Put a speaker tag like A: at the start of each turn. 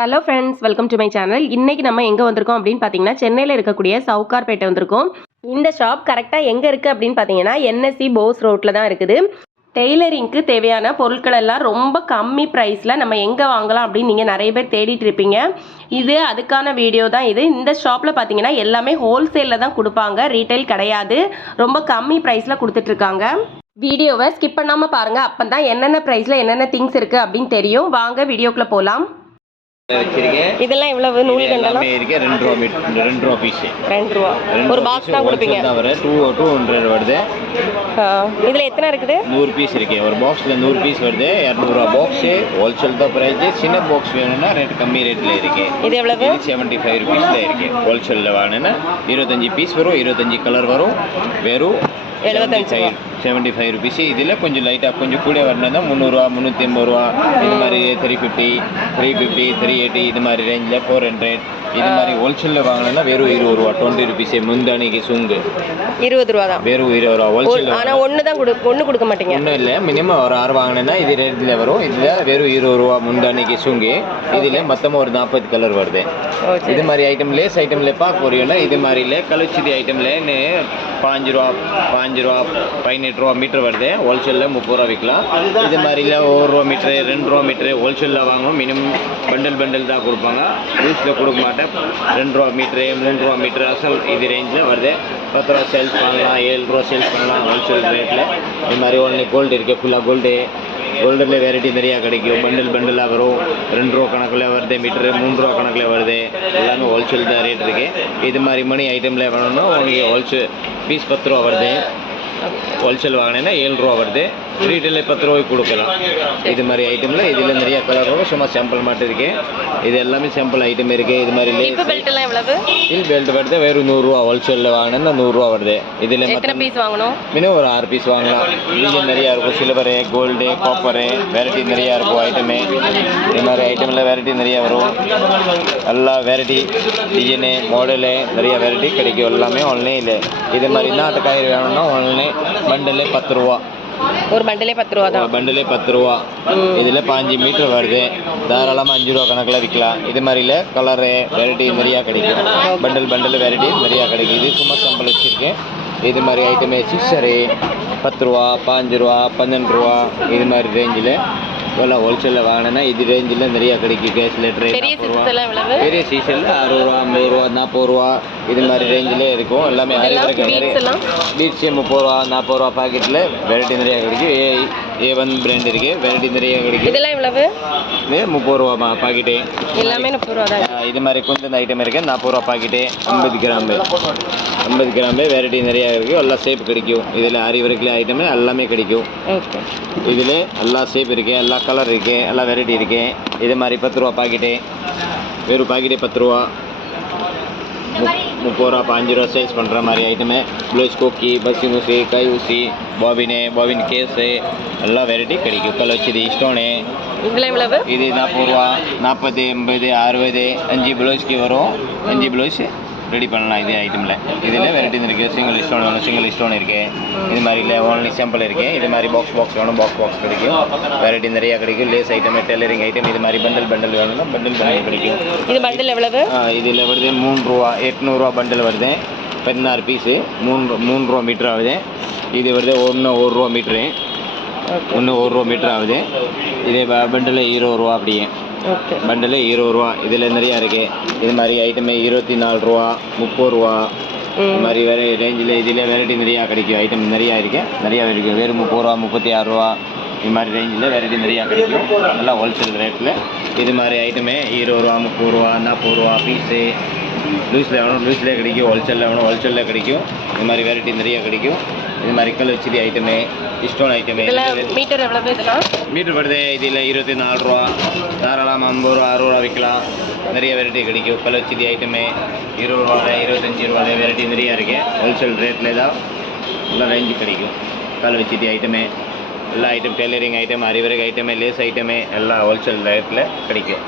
A: Hello friends welcome to my channel இன்னைக்கு நம்ம எங்கே வந்திருக்கோம் அப்படின்னு பார்த்தீங்கன்னா சென்னையில் இருக்கக்கூடிய சவுகார்பேட்டை வந்திருக்கோம். இந்த ஷாப் கரெக்டாக எங்கே இருக்குது அப்படின்னு பார்த்தீங்கன்னா என்எஸ்சி போஸ் ரோட்டில் தான் இருக்குது. டெய்லரிங்க்கு தேவையான பொருட்கள் எல்லாம் ரொம்ப கம்மி ப்ரைஸில் நம்ம எங்கே வாங்கலாம் அப்படின்னு நீங்கள் நிறைய பேர் தேடிட்டு இருப்பீங்க. இது அதுக்கான வீடியோ தான் இது. இந்த ஷாப்பில் பார்த்தீங்கன்னா எல்லாமே ஹோல்சேலில் தான் கொடுப்பாங்க. ரீட்டைல் கிடையாது. ரொம்ப கம்மி ப்ரைஸில் கொடுத்துட்ருக்காங்க வீடியோவை ஸ்கிப் பண்ணாமல் பாருங்கள் அப்போ தான் என்னென்ன ப்ரைஸில் என்னென்ன திங்ஸ் இருக்குது அப்படின்னு தெரியும். வாங்க வீடியோக்குள்ளே போகலாம்
B: வச்சிருக்கேன்.
A: இதெல்லாம் இவ்வளவு நூல் கண்டெல்லாம்?
B: இருக்கு. ரெண்டு ரூபா மீட் ரெண்டு ரூபா பீஸ்
A: ரெண்டு ரூபா. ஒரு பாக்ஸ் தான் கொடுப்பீங்க.
B: டூ டூ ஹண்ட்ரட் வருது.
A: இதுல எத்தனை இருக்குது?
B: நூறு பீஸ் இருக்கு. ஒரு பாக்ஸ்ல நூறு பீஸ் வருது. இரநூறுவா பாக்ஸ் ஹோல்சேல் தான் ப்ரைஸ் சின்ன பாக்ஸ் வேணும்னா ரேட் கம்மி ரேட்ல இருக்கு.
A: இது எவ்வளவு?
B: இது செவன்ட்டி ஃபைவ் ருபீஸ்ல இருக்கு. ஹோல்சேலில் வாங்கினா இருபத்தஞ்சி பீஸ் வரும். இருபத்தஞ்சி கலர் வரும். வெறும்
A: எழுபத்தஞ்சு ரூபா.
B: செவன்ட்டி ஃபைவ் ருபீஸ் இதில் கொஞ்சம் லைட்டாக கொஞ்சம் கூட வரணும்னா முந்நூறுரூவா முந்நூற்றி ஐம்பது ரூபா. இது மாதிரி three fifty three fifty three eighty இது மாதிரி ரேஞ்சில் ஃபோர் ஹண்ட்ரட் இது மாதிரி ஹோல்சேலில் வாங்கினா வெறும் இருபது ரூபா டுவெண்ட்டி ருபீஸ் முந்தானிக்கு சுங்கு.
A: இருபது ரூபா தான்.
B: வெறும் இருபது ரூபா ஹோல்சேல்
A: ஆனா ஒண்ணு தான் கொடு ஒண்ணு கொடுக்க மாட்டீங்க.
B: ஒன்றும் இல்லை மினிமம் ஒரு ஆறு வாங்கினேன்னா இது ரேட்டில் வரும். இதில் வெறும் இருபது ரூபா முந்தானிக்கு சுங்கு. இதில் மொத்தமாக ஒரு நாற்பது கலர் வருது.
A: ஓ
B: இது மாதிரி ஐட்டம் லேஸ் ஐட்டம்ல பார்க்க போறீங்கன்னா இது மாதிரில கலர்ச்சிதி ஐட்டம்ல பாஞ்சு ரூபா பாஞ்சு ரூபா பதினெட்டு ரூபா மீட்டர் வருது. ஹோல்சேலில் முப்பது ரூபா விற்கலாம் இது மாதிரில ஒரு ரூபா மீட்ரு ரெண்டு ரூபா மீட்ரு ஹோல்சேலில் வாங்கணும். மினிமம் பண்டல் பண்டல் தான் கொடுப்பாங்க. லூஸில் கொடுக்க மாட்டேன் ரெண்டு ரூபா மீட்ரு மூணு ரூபா மீட்ரு அசல் இது ரேஞ்சில் வருது. பத்து ரூபா சேல்ஸ் பண்ணலாம் ஏழு ரூபா சேல்ஸ் பண்ணலாம் ஹோல்சேல் ரேட்டில் இது மாதிரி ஒன்லி கோல்டு இருக்குது ஃபுல்லாக கோல்டு கோல்டில் வெரைட்டி நிறையா கிடைக்கும். பண்டில் பண்டிலாக வரும். ரெண்டு ரூபா கணக்கில் வருது மீட்ரு மூணு ரூபா கணக்கில் வருது. எல்லாமே ஹோல்சேல் தான் ரேட் இருக்குது இது மாதிரி மணி ஐட்டமில் வேணும்னா உங்களுக்கு ஹோல்சேல் பீஸ் பத்து ரூபா வருது. ஹோல்சேல் வாங்கினேன்னா ஏழு ரூபா வருது. ரீட்டெயிலில் பத்து ரூபாய்க்கு கொடுக்கலாம். இது மாதிரி ஐட்டமில் இதில் நிறைய கலர் வரும் சும்மா சாம்பிள் மட்டும் இருக்கு. இது எல்லாமே சாம்பிள் ஐட்டம் இருக்கு. இது மாதிரி
A: கிளிப்பு பெல்ட் எல்லாம் எவ்வளவு?
B: ஸ்டீல் பெல்ட் வருது வெறும் நூறுரூவா ஹோல்சேலில் வாங்கினேன்னா நூறுரூவா வருது. இதில்
A: பீஸ் வாங்கணும்?
B: மினிமம் ஒரு ஆறு பீஸ் வாங்கலாம். டிசைன் நிறையா இருக்கும். சில்வரு கோல்டு காப்பரு வெரைட்டி நிறையா இருக்கும் ஐட்டமு இது மாதிரி ஐட்டமில் வெரைட்டி நிறையா வரும். எல்லா வெரைட்டி டிசைனு மாடலு நிறைய வெரைட்டி கிடைக்கும். எல்லாமே ஆன்லைனில் இது மாதிரி நாட்டு காய்கறி வேணும்னா ஆன்லைன் பண்டலு பத்து ரூபா.
A: ஒரு பண்டிலே பத்து ரூபா தான்.
B: பண்டலே பத்து ரூபா. இதில் பாஞ்சு மீட்டர் வருது. தாராளமாக அஞ்சு ரூபா கணக்கில் விற்கலாம் இது மாதிரில கலரு வெரைட்டி நிறையா கிடைக்கும். பண்டல் பண்டல் வெரைட்டி நிறையா கிடைக்கும். இது சும்மா சம்பளம் வச்சுருக்கேன். இது மாதிரி ஐட்டமே சிக்ஸரு பத்து ரூபா பாஞ்சு ரூபா பன்னெண்டு ரூபா இது மாதிரி ரேஞ்சில் எல்லாம் ஹோல்சேலில் வாங்கினேன்னா இது ரேஞ்சில் நிறையா கிடைக்கும் கேஸ் லிட்டரு
A: பெரிய
B: சீசனில் அறுபது ரூபா ஐம்பது ரூபா நாற்பது ரூபா இது மாதிரி ரேஞ்சிலே இருக்கும். எல்லாமே? பீட்ஸ் முப்பது ரூபா நாற்பது ரூபா பாக்கெட்டில் வெரைட்டி நிறையா கிடைக்கும் ஏ ஏ ஒன் பிராண்ட் இருக்கு. வெரைட்டி நிறைய கிடைக்கும்
A: இதெல்லாம் எவ்வளவு?
B: முப்பது ரூபா பாக்கெட்டு
A: எல்லாமே முப்பது ரூபா தான்.
B: இது மாதிரி குந்தந்த ஐட்டம் இருக்கு. நாற்பது ரூபா பாக்கெட்டு ஐம்பது கிராம்பு ஐம்பது கிராம்பு வெரைட்டி நிறையா இருக்குது எல்லா ஷேப் கிடைக்கும். இதில் அரி வரைக்கும் ஐட்டமே எல்லாமே கிடைக்கும். இதில் எல்லா ஷேப் இருக்கு. எல்லா கலர் இருக்கு. எல்லா வெரைட்டி இருக்கு. இது மாதிரி பத்து ரூபா பாக்கெட்டு வெறும் பாக்கெட்டே பத்து ரூபா. முப்- முப்பது ரூபா பாஞ்சு ரூபா சேல்ஸ் பண்ணுற மாதிரி ஐட்டமு ப்ளவுஸ் கொக்கி பஸ்ஸி ஊசி கை ஊசி பாபினு பாபின் கேஸு எல்லா வெரைட்டி கிடைக்கும். கல் வச்சது ஸ்டோனு
A: இதுல எவ்வளவு
B: இது நாற்பது ரூபா நாற்பது எண்பது அறுபது அஞ்சு ப்ளவுஸ்க்கு வரும். அஞ்சு ப்ளவுஸ் ரெடி பண்ணலாம் இதே ஐட்டமில் இதில் வெரைட்டி இருக்குது சிங்கிள் ஸ்டோன் வேணும் சிங்கிள் ஸ்டோன் இருக்குது இது மாதிரி இல்லை ஓன்லி சாம்பிள் இருக்குது இது மாதிரி பாக்ஸ் பாக்ஸ் வேணும் பாக்ஸ் பாக்ஸ் கிடைக்கும் வெரைட்டி நிறையா கிடைக்கும் லேஸ் ஐட்டம் டெய்லரிங் ஐட்டம் இது மாதிரி பண்டல் பண்டல் வேணும்னா பண்டல் பண்டல் கிடைக்கும்.
A: இது பண்டில் எவ்வளவு?
B: இதில் வருது மூணு ரூபா எட்நூறுரூவா பண்டில் வருது. பதினாறு பீஸு மூணு மூணு ரூபா மீட்ரு ஆகுது. இது வருது ஒன்று ஒரு ரூபா மீட்ரு ஒன்று ஒரு ரூபா மீட்ரு ஆகுது. இதே பண்டில் இருபது ரூபா அப்படியே. பண்டில் இருபது ரூபா. இதில் நிறையா இருக்குது இது மாதிரி ஐட்டமே இருபத்தி நாலு ரூபா முப்பது ரூபா. இது மாதிரி வேறு ரேஞ்சில் இதில் வெரைட்டி நிறையா கிடைக்கும். ஐட்டம் நிறையா இருக்கு. நிறையா இருக்குது வெறும் முப்பது ரூபா முப்பத்தி ஆறு ரூபா. இது மாதிரி ரேஞ்சில் வெரைட்டி நிறையா கிடைக்கும். நல்லா ஹோல்சேல் ரேட்டில் இது மாதிரி ஐட்டமே இருபது ரூபா முப்பது ரூபா நாற்பது ரூபா பீஸு லூஸில் வேணும் லூஸ்லேயே கிடைக்கும். ஹோல்சேலில் வேணும் ஹோல்சேலில் கிடைக்கும். இது மாதிரி வெரைட்டி நிறையா கிடைக்கும். இது மாதிரி கல் வச்சது ஐட்டமே ஸ்டோன் ஐட்டமே.
A: மீட்டர் எவ்வளவு இதெல்லாம்
B: மீட்டர் வருது இதில் இருபத்தி நாலு ரூபா. தாராளமாக ஐம்பது ரூபா அறுபது ரூபா விற்கலாம் நிறைய வெரைட்டி கிடைக்கும். கலர்ச்சிதி ஐட்டமே இருபது ரூபா இருபத்தஞ்சி ரூபா வெரைட்டி நிறையா இருக்கு. ஹோல்சேல் ரேட்டில் தான் நல்லா ரேஞ்சு கிடைக்கும். கலர்ச்சிதி ஐட்டமே. எல்லா ஐட்டம் டெய்லரிங் ஐட்டம் அறிவரகு ஐட்டமே லேஸ் ஐட்டமே எல்லாம் ஹோல்சேல் ரேட்டில் கிடைக்கும்.